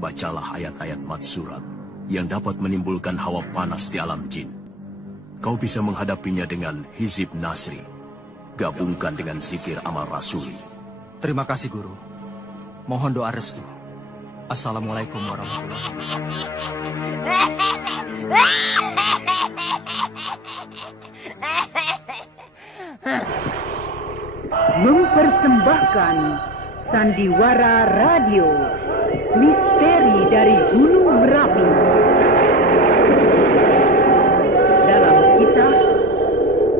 bacalah ayat-ayat matsurat yang dapat menimbulkan hawa panas di alam jin. Kau bisa menghadapinya dengan hizib nasri. Gabungkan dengan zikir amal rasuli. Terima kasih, Guru. Mohon doa restu. Assalamualaikum warahmatullahi wabarakatuh. Mempersembahkan Sandiwara Radio, misteri dari Gunung Merapi. Dalam kisah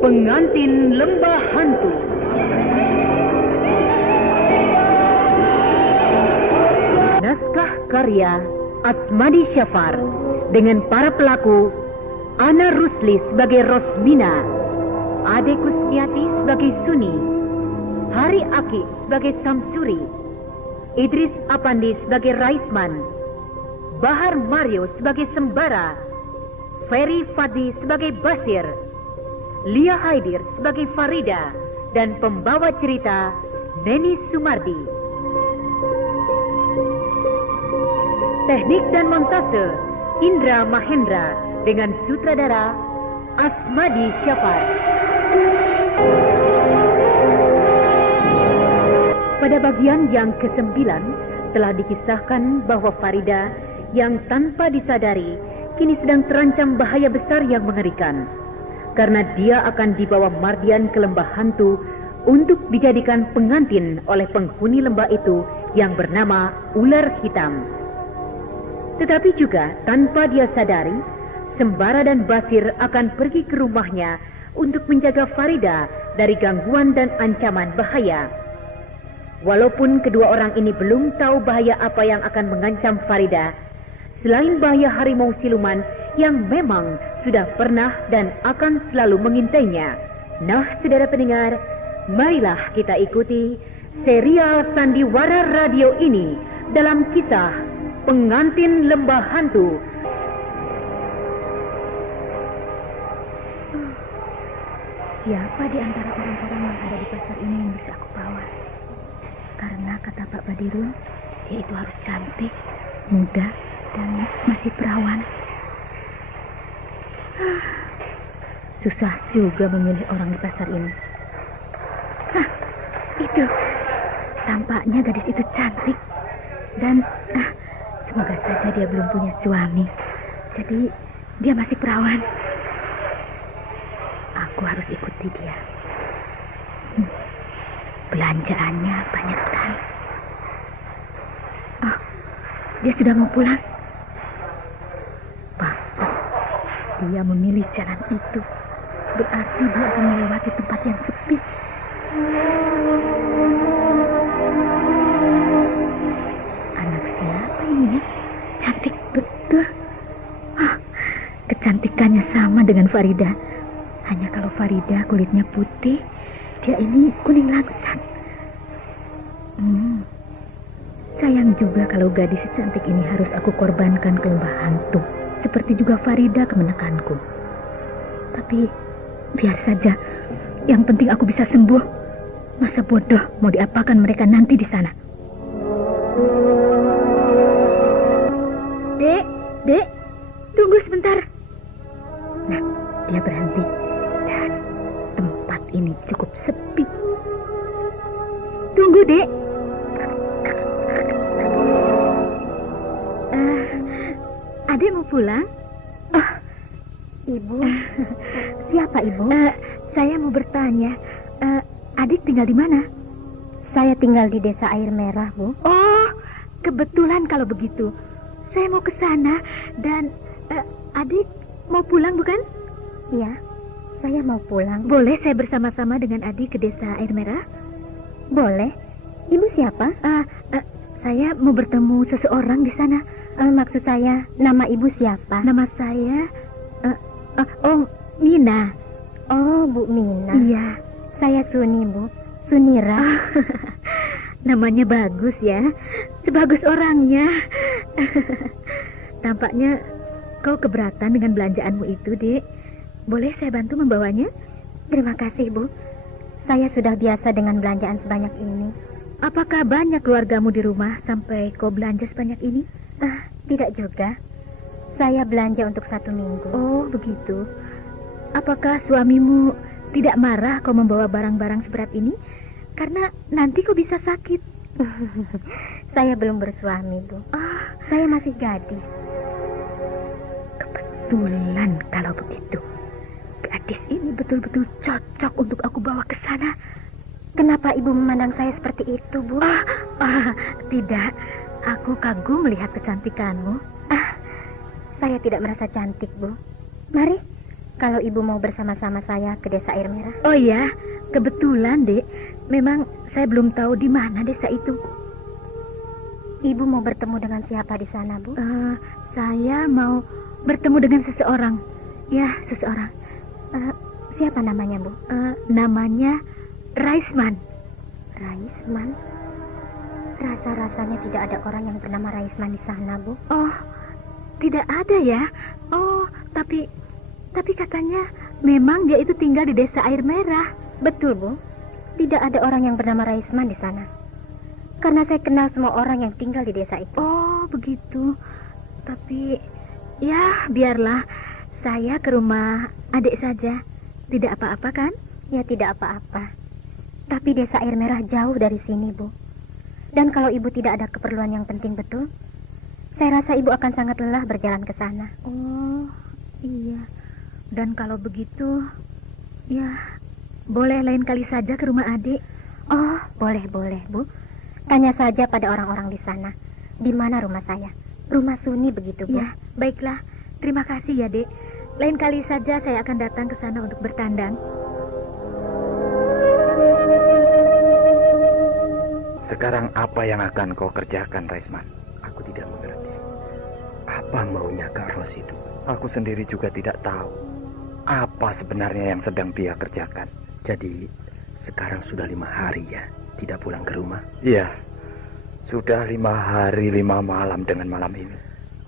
Pengantin Lembah Hantu. Naskah karya Asmadi Syafar dengan para pelaku Ana Rusli sebagai Rosmina, Ade Kusniati sebagai Suni, Hari Aki sebagai Samsuri, Idris Apandi sebagai Raisman, Bahar Mario sebagai Sembara, Ferry Fadli sebagai Basir, Lia Haidir sebagai Farida, dan pembawa cerita Neni Sumardi. Teknik dan montase Indra Mahendra dengan sutradara Asmadi Syafar. Pada bagian yang ke-9 telah dikisahkan bahwa Farida yang tanpa disadari kini sedang terancam bahaya besar yang mengerikan. Karena dia akan dibawa Mardian ke lembah hantu untuk dijadikan pengantin oleh penghuni lembah itu yang bernama Ular Hitam. Tetapi juga tanpa dia sadari, Sembara dan Basir akan pergi ke rumahnya untuk menjaga Farida dari gangguan dan ancaman bahaya. Walaupun kedua orang ini belum tahu bahaya apa yang akan mengancam Farida, selain bahaya harimau siluman yang memang sudah pernah dan akan selalu mengintainya. Nah, saudara pendengar, marilah kita ikuti serial Sandiwara Radio ini dalam kisah Pengantin Lembah Hantu. Siapa di antara orang-orang yang ada di pasar ini yang bisa aku bawa? Karena kata Pak Badirul, dia itu harus cantik, muda, dan masih perawan. Susah juga memilih orang di pasar ini. Itu. Tampaknya gadis itu cantik. Dan semoga saja dia belum punya suami. Jadi dia masih perawan. Aku harus ikuti dia. Belanjaannya banyak sekali. Oh, dia sudah mau pulang. Bagus. Dia memilih jalan itu. Berarti dia akan melewati tempat yang sepi. Anak siapa ini? Cantik betul. Kecantikannya sama dengan Farida. Hanya kalau Farida kulitnya putih, dia ini kuning langsat. Sayang juga kalau gadis secantik ini harus aku korbankan ke lembah hantu, seperti juga Farida kemenakanku. Tapi biar saja, yang penting aku bisa sembuh. Masa bodoh mau diapakan mereka nanti di sana. Dek, tunggu sebentar. Nah, dia berhenti. Dan tempat ini cukup sepi. Tunggu, Dek. Adek mau pulang? Oh, Ibu. Siapa Ibu? Saya mau bertanya. Adik tinggal di mana? Saya tinggal di Desa Air Merah, Bu. Oh, kebetulan kalau begitu. Saya mau ke sana dan adik mau pulang, bukan? Iya, saya mau pulang. Boleh saya bersama-sama dengan adik ke Desa Air Merah? Boleh. Ibu siapa? Saya mau bertemu seseorang di sana. Maksud saya, nama ibu siapa? Nama saya, Mina. Oh, Bu Mina. Iya. Saya Suni, Bu. Sunira. Namanya bagus ya. Sebagus orangnya. Tampaknya kau keberatan dengan belanjaanmu itu, Dek. Boleh saya bantu membawanya? Terima kasih, Bu. Saya sudah biasa dengan belanjaan sebanyak ini. apakah banyak keluargamu di rumah sampai kau belanja sebanyak ini? Tidak juga. Saya belanja untuk 1 minggu. Oh, begitu. Apakah suamimu tidak marah kau membawa barang-barang seberat ini? Karena nanti kau bisa sakit. Saya belum bersuami, Bu. Saya masih gadis. Kebetulan kalau begitu. Gadis ini betul-betul cocok untuk aku bawa ke sana. Kenapa Ibu memandang saya seperti itu, Bu? Tidak. Aku kagum melihat kecantikanmu. Saya tidak merasa cantik, Bu. Mari, kalau Ibu mau bersama-sama saya ke Desa Air Merah. Oh ya, kebetulan, Dek. Memang saya belum tahu di mana desa itu. Ibu mau bertemu dengan siapa di sana, Bu? Saya mau bertemu dengan seseorang. Ya, seseorang. Siapa namanya, Bu? Namanya Raisman. Raisman? Rasa-rasanya tidak ada orang yang bernama Raisman di sana, Bu. Oh, tidak ada ya? Oh, tapi katanya memang dia itu tinggal di Desa Air Merah. Betul, Bu. Tidak ada orang yang bernama Raisman di sana. Karena saya kenal semua orang yang tinggal di desa itu. Oh, begitu. Tapi, ya biarlah. Saya ke rumah adik saja. Tidak apa-apa kan? Ya, tidak apa-apa. Tapi Desa Air Merah jauh dari sini, Bu. Dan kalau Ibu tidak ada keperluan yang penting betul, saya rasa Ibu akan sangat lelah berjalan ke sana. Oh, iya. Dan kalau begitu, ya boleh lain kali saja ke rumah adik. Oh, boleh, Bu. Tanya saja pada orang-orang di sana. Di mana rumah saya? Rumah Suni begitu, Bu. Ya, baiklah. Terima kasih ya, Dek. Lain kali saja saya akan datang ke sana untuk bertandang. Sekarang apa yang akan kau kerjakan, Raisman? Aku tidak mengerti. Apa maunya Kak Ros itu? Aku sendiri juga tidak tahu apa sebenarnya yang sedang dia kerjakan. Jadi, sekarang sudah 5 hari ya, tidak pulang ke rumah? Iya, sudah 5 hari 5 malam dengan malam ini.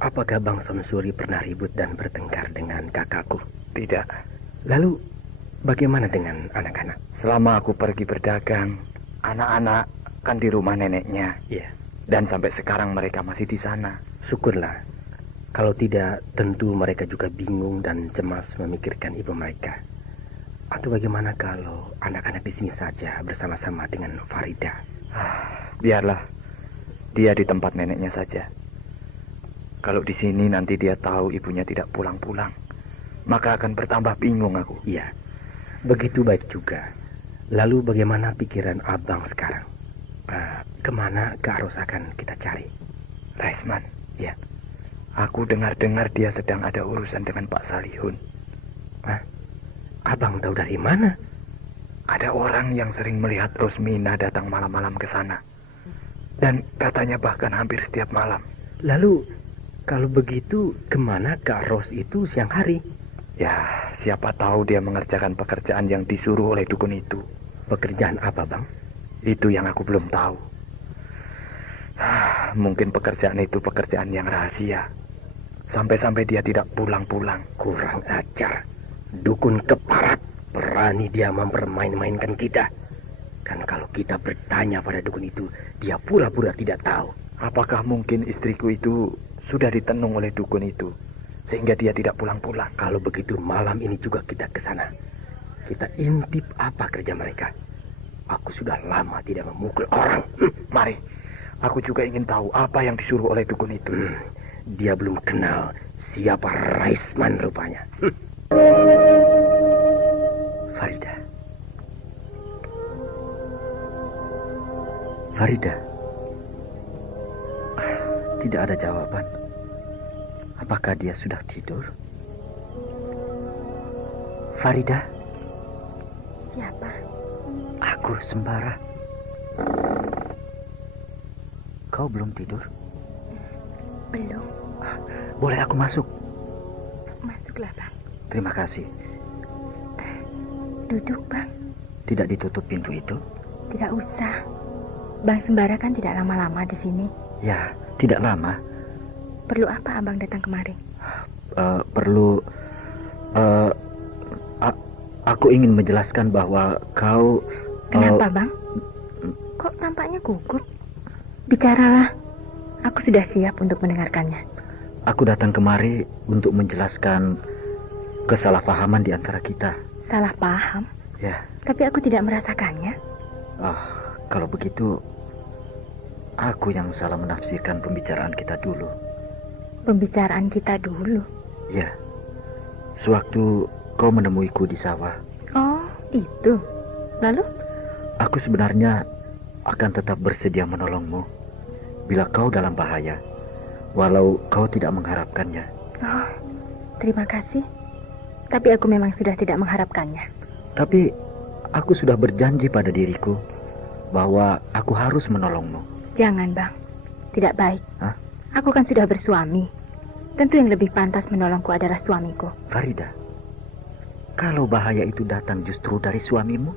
Apakah Bang Samsuri pernah ribut dan bertengkar dengan kakakku? Tidak. Lalu, bagaimana dengan anak-anak? Selama aku pergi berdagang, anak-anak kan di rumah neneknya. Iya. Dan sampai sekarang mereka masih di sana. Syukurlah. Kalau tidak, tentu mereka juga bingung dan cemas memikirkan ibu mereka. Atau bagaimana kalau anak-anak di sini saja bersama-sama dengan Farida? Biarlah dia di tempat neneknya saja. Kalau di sini nanti dia tahu ibunya tidak pulang-pulang, maka akan bertambah bingung aku. Iya, begitu baik juga. Lalu bagaimana pikiran abang sekarang? Kemana Kak Ros akan kita cari? Raisman, ya. Aku dengar-dengar dia sedang ada urusan dengan Pak Salihun. Abang tahu dari mana? Ada orang yang sering melihat Rosmina datang malam-malam ke sana. Dan katanya bahkan hampir setiap malam. Lalu, kalau begitu, kemana Kak Ros itu siang hari? Ya, siapa tahu dia mengerjakan pekerjaan yang disuruh oleh dukun itu. Pekerjaan apa, Bang? Itu yang aku belum tahu. Mungkin pekerjaan itu pekerjaan yang rahasia. Sampai-sampai dia tidak pulang-pulang. Kurang ajar. Dukun keparat. Berani dia mempermain-mainkan kita. Dan kalau kita bertanya pada dukun itu, dia pura-pura tidak tahu. Apakah mungkin istriku itu sudah ditenung oleh dukun itu, sehingga dia tidak pulang-pulang? Kalau begitu malam ini juga kita ke sana. Kita intip apa kerja mereka. Aku sudah lama tidak memukul orang. Mari, aku juga ingin tahu apa yang disuruh oleh dukun itu. Dia belum kenal siapa Raisman rupanya. Farida. Farida. Tidak ada jawaban. Apakah dia sudah tidur? Farida? Siapa? Aku, Sembara. Kau belum tidur? Belum. Boleh aku masuk? Masuklah, Bang. Terima kasih. Duduk, Bang. Tidak ditutup pintu itu? Tidak usah. Bang Sembara kan tidak lama-lama di sini. Ya, tidak lama. Perlu apa Abang datang kemari? Perlu... aku ingin menjelaskan bahwa kau... Kenapa, Bang? kok tampaknya gugup? Bicaralah, aku sudah siap untuk mendengarkannya. Aku datang kemari untuk menjelaskan kesalahpahaman di antara kita. Salah paham? Ya. Tapi aku tidak merasakannya. Kalau begitu, aku yang salah menafsirkan pembicaraan kita dulu. Pembicaraan kita dulu? Ya. Sewaktu kau menemuiku di sawah. Oh, itu. Lalu? Aku sebenarnya akan tetap bersedia menolongmu bila kau dalam bahaya, walau kau tidak mengharapkannya. Oh, terima kasih. Tapi aku memang sudah tidak mengharapkannya. Tapi aku sudah berjanji pada diriku bahwa aku harus menolongmu. Jangan, Bang. Tidak baik. Hah? Aku kan sudah bersuami. Tentu yang lebih pantas menolongku adalah suamiku. Farida, kalau bahaya itu datang justru dari suamimu,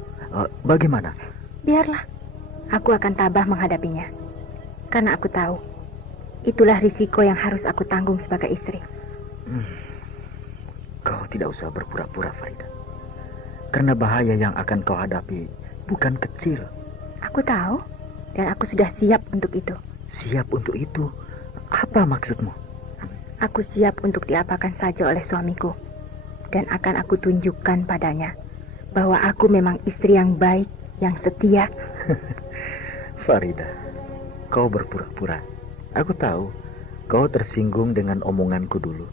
bagaimana? Biarlah. Aku akan tabah menghadapinya. Karena aku tahu, itulah risiko yang harus aku tanggung sebagai istri. Kau tidak usah berpura-pura, Farida. Karena bahaya yang akan kau hadapi bukan kecil. Aku tahu, dan aku sudah siap untuk itu. Siap untuk itu? Apa maksudmu? Aku siap untuk diapakan saja oleh suamiku. Dan akan aku tunjukkan padanya bahwa aku memang istri yang baik, yang setia. Farida, kau berpura-pura. Aku tahu kau tersinggung dengan omonganku dulu.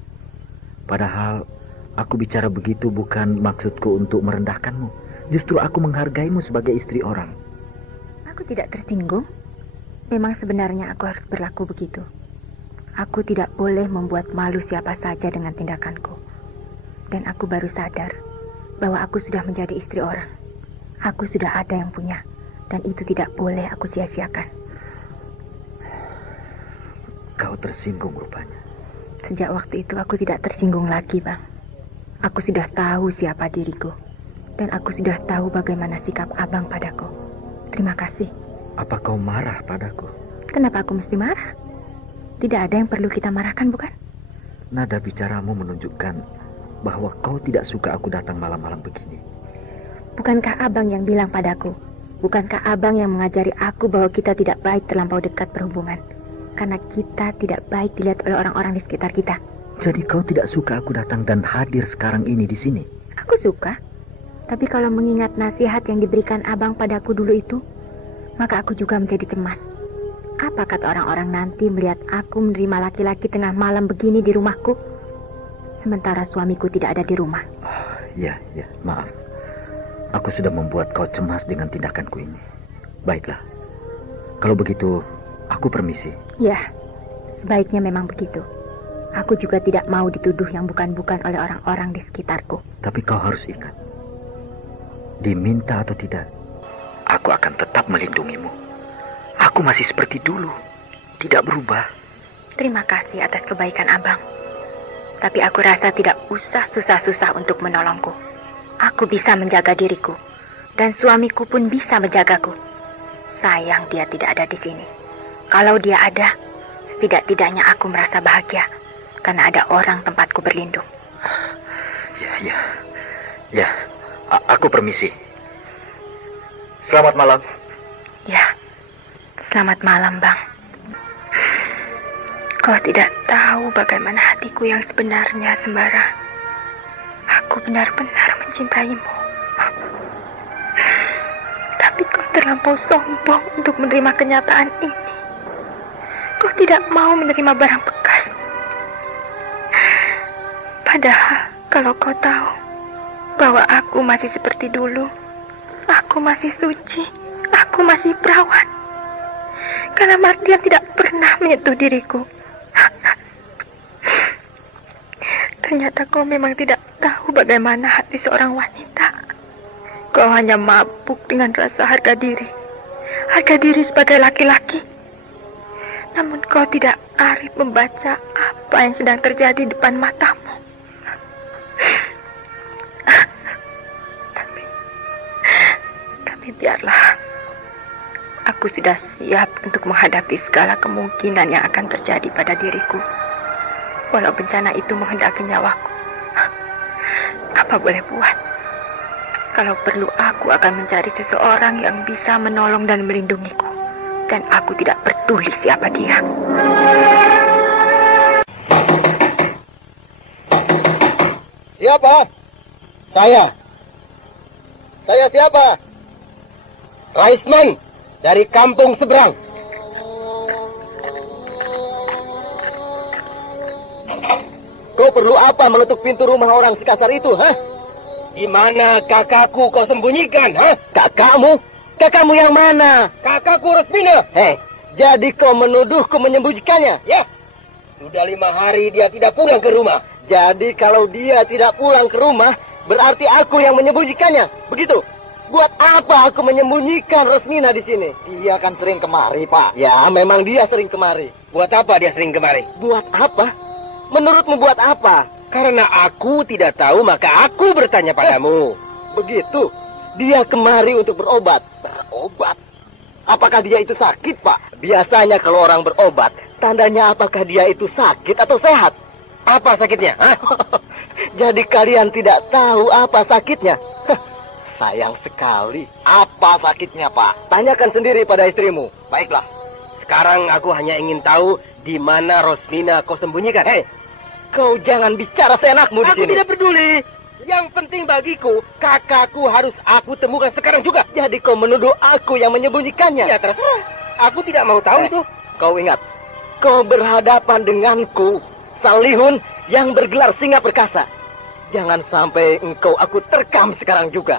Padahal aku bicara begitu bukan maksudku untuk merendahkanmu. Justru aku menghargaimu sebagai istri orang. Aku tidak tersinggung. Memang sebenarnya aku harus berlaku begitu. Aku tidak boleh membuat malu siapa saja dengan tindakanku. Dan aku baru sadar bahwa aku sudah menjadi istri orang. Aku sudah ada yang punya. Dan itu tidak boleh aku sia-siakan. Kau tersinggung rupanya. Sejak waktu itu aku tidak tersinggung lagi, Bang. Aku sudah tahu siapa diriku. Dan aku sudah tahu bagaimana sikap Abang padaku. Terima kasih. Apa kau marah padaku? Kenapa aku mesti marah? Tidak ada yang perlu kita marahkan, bukan? Nada bicaramu menunjukkan bahwa kau tidak suka aku datang malam-malam begini. Bukankah Abang yang bilang padaku? Bukankah Abang yang mengajari aku bahwa kita tidak baik terlampau dekat berhubungan? Karena kita tidak baik dilihat oleh orang-orang di sekitar kita. Jadi kau tidak suka aku datang dan hadir sekarang ini di sini? Aku suka. Tapi kalau mengingat nasihat yang diberikan Abang padaku dulu itu, maka aku juga menjadi cemas. Apa kata orang-orang nanti melihat aku menerima laki-laki tengah malam begini di rumahku, sementara suamiku tidak ada di rumah? Ya, maaf. Aku sudah membuat kau cemas dengan tindakanku ini. Baiklah. Kalau begitu, aku permisi. Ya, sebaiknya memang begitu. Aku juga tidak mau dituduh yang bukan-bukan oleh orang-orang di sekitarku. Tapi kau harus ingat, diminta atau tidak, aku akan tetap melindungimu. Aku masih seperti dulu, tidak berubah. Terima kasih atas kebaikan Abang. Tapi aku rasa tidak usah susah-susah untuk menolongku. Aku bisa menjaga diriku, dan suamiku pun bisa menjagaku. Sayang dia tidak ada di sini. Kalau dia ada, setidak-tidaknya aku merasa bahagia, karena ada orang tempatku berlindung. Ya, aku permisi. Selamat malam. Ya, selamat malam, Bang. Kau tidak tahu bagaimana hatiku yang sebenarnya, Sembara. Aku benar-benar mencintaimu. Tapi kau terlampau sombong untuk menerima kenyataan ini. Kau tidak mau menerima barang bekas. Padahal kalau kau tahu bahwa aku masih seperti dulu, aku masih suci, aku masih perawan. Karena Mardian tidak pernah menyentuh diriku. Ternyata kau memang tidak tahu bagaimana hati seorang wanita. Kau hanya mabuk dengan rasa harga diri sebagai laki-laki. Namun kau tidak arif membaca apa yang sedang terjadi depan matamu. Tapi biarlah. Aku sudah siap untuk menghadapi segala kemungkinan yang akan terjadi pada diriku. Walau bencana itu menghendaki nyawaku, apa boleh buat? Kalau perlu, aku akan mencari seseorang yang bisa menolong dan melindungiku. Dan aku tidak peduli siapa dia. Siapa? Saya. Saya siapa? Raisman dari kampung seberang. Kau perlu apa mengetuk pintu rumah orang sekasar itu, ha? Di mana kakakku kau sembunyikan, ha? Kakakmu? Kakakmu yang mana? Kakakku Rosmina. Jadi kau menuduhku menyembunyikannya, ya? Sudah 5 hari dia tidak pulang ke rumah. Jadi kalau dia tidak pulang ke rumah, berarti aku yang menyembunyikannya, begitu? Buat apa aku menyembunyikan Rosmina di sini? Dia kan sering kemari, Pak. Ya, memang dia sering kemari. Buat apa dia sering kemari? Buat apa? Menurutmu buat apa? Karena aku tidak tahu, maka aku bertanya padamu. Begitu? Dia kemari untuk berobat. Berobat? Apakah dia itu sakit, Pak? Biasanya kalau orang berobat, tandanya apakah dia itu sakit atau sehat? Apa sakitnya? Jadi kalian tidak tahu apa sakitnya? Sayang sekali. Apa sakitnya, Pak? Tanyakan sendiri pada istrimu. Baiklah. Sekarang aku hanya ingin tahu di mana Rosmina kau sembunyikan. Kau jangan bicara seenakmu di sini. Aku tidak peduli. Yang penting bagiku, kakakku harus aku temukan sekarang juga. Jadi kau menuduh aku yang menyembunyikannya. Ya, terus aku tidak mau tahu itu. Kau ingat, kau berhadapan denganku, Salihun yang bergelar singa perkasa. Jangan sampai engkau aku terkam sekarang juga.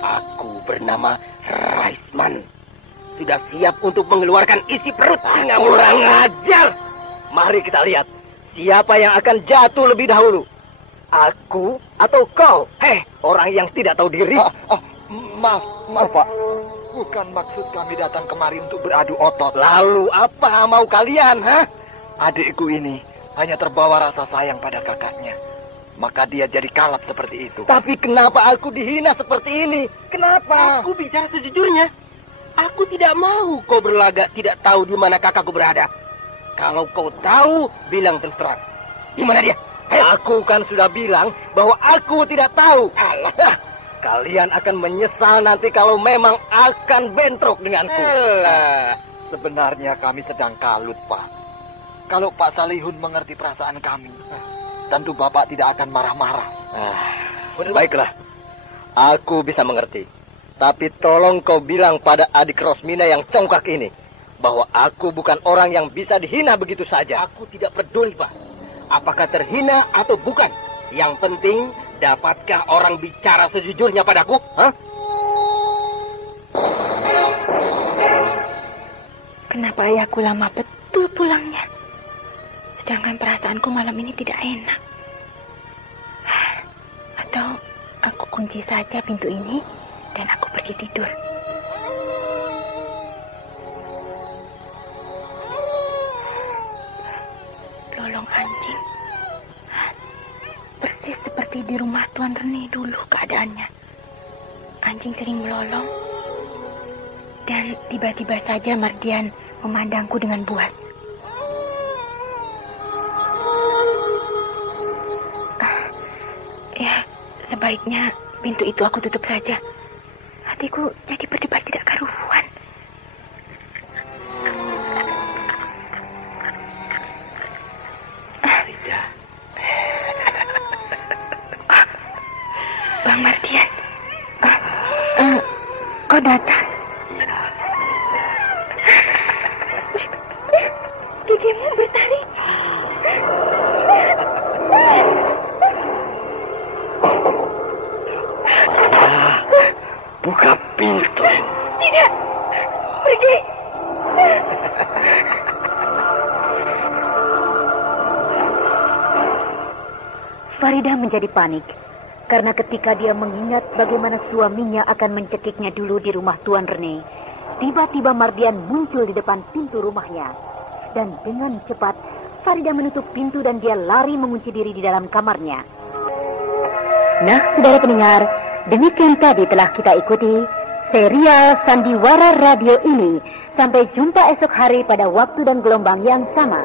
Aku bernama Raisman. Sudah siap untuk mengeluarkan isi perut singa. Kurang ajar. Mari kita lihat siapa yang akan jatuh lebih dahulu. Aku atau kau? Orang yang tidak tahu diri. Maaf Pak. Bukan maksud kami datang kemari untuk beradu otot. Lalu apa mau kalian, ha? Adikku ini hanya terbawa rasa sayang pada kakaknya. Maka dia jadi kalap seperti itu. Tapi kenapa aku dihina seperti ini? Kenapa? Aku bicara sejujurnya. Aku tidak mau kau berlagak tidak tahu di mana kakakku berada. Kalau kau tahu, bilang terus terang. Di mana dia? Aku kan sudah bilang bahwa aku tidak tahu. Alah, kalian akan menyesal nanti kalau memang akan bentrok denganku. Sebenarnya kami sedang kalut, Pak. Kalau Pak Salihun mengerti perasaan kami, tentu Bapak tidak akan marah-marah. Baiklah, aku bisa mengerti. Tapi tolong kau bilang pada adik Rosmina yang congkak ini bahwa aku bukan orang yang bisa dihina begitu saja. Aku tidak peduli, Pak. Apakah terhina atau bukan? Yang penting, dapatkah orang bicara sejujurnya padaku? Kenapa ayahku lama betul pulangnya? Sedangkan perasaanku malam ini tidak enak. Atau aku kunci saja pintu ini dan aku pergi tidur. Lolong anjing. Persis seperti di rumah Tuan Rene dulu keadaannya. Anjing sering melolong. Dan tiba-tiba saja Mardian memandangku dengan buas. Ya, sebaiknya pintu itu aku tutup saja. Hatiku jadi berdebar tidak karuan. Bang Mardian, kau datang. Gigimu bertari. Buka pintu. Tidak, pergi. Farida menjadi panik karena ketika dia mengingat bagaimana suaminya akan mencekiknya dulu di rumah Tuan Rene, tiba-tiba Mardian muncul di depan pintu rumahnya. Dan dengan cepat, Farida menutup pintu dan dia lari mengunci diri di dalam kamarnya. Nah, saudara pendengar, demikian tadi telah kita ikuti serial Sandiwara Radio ini. Sampai jumpa esok hari pada waktu dan gelombang yang sama.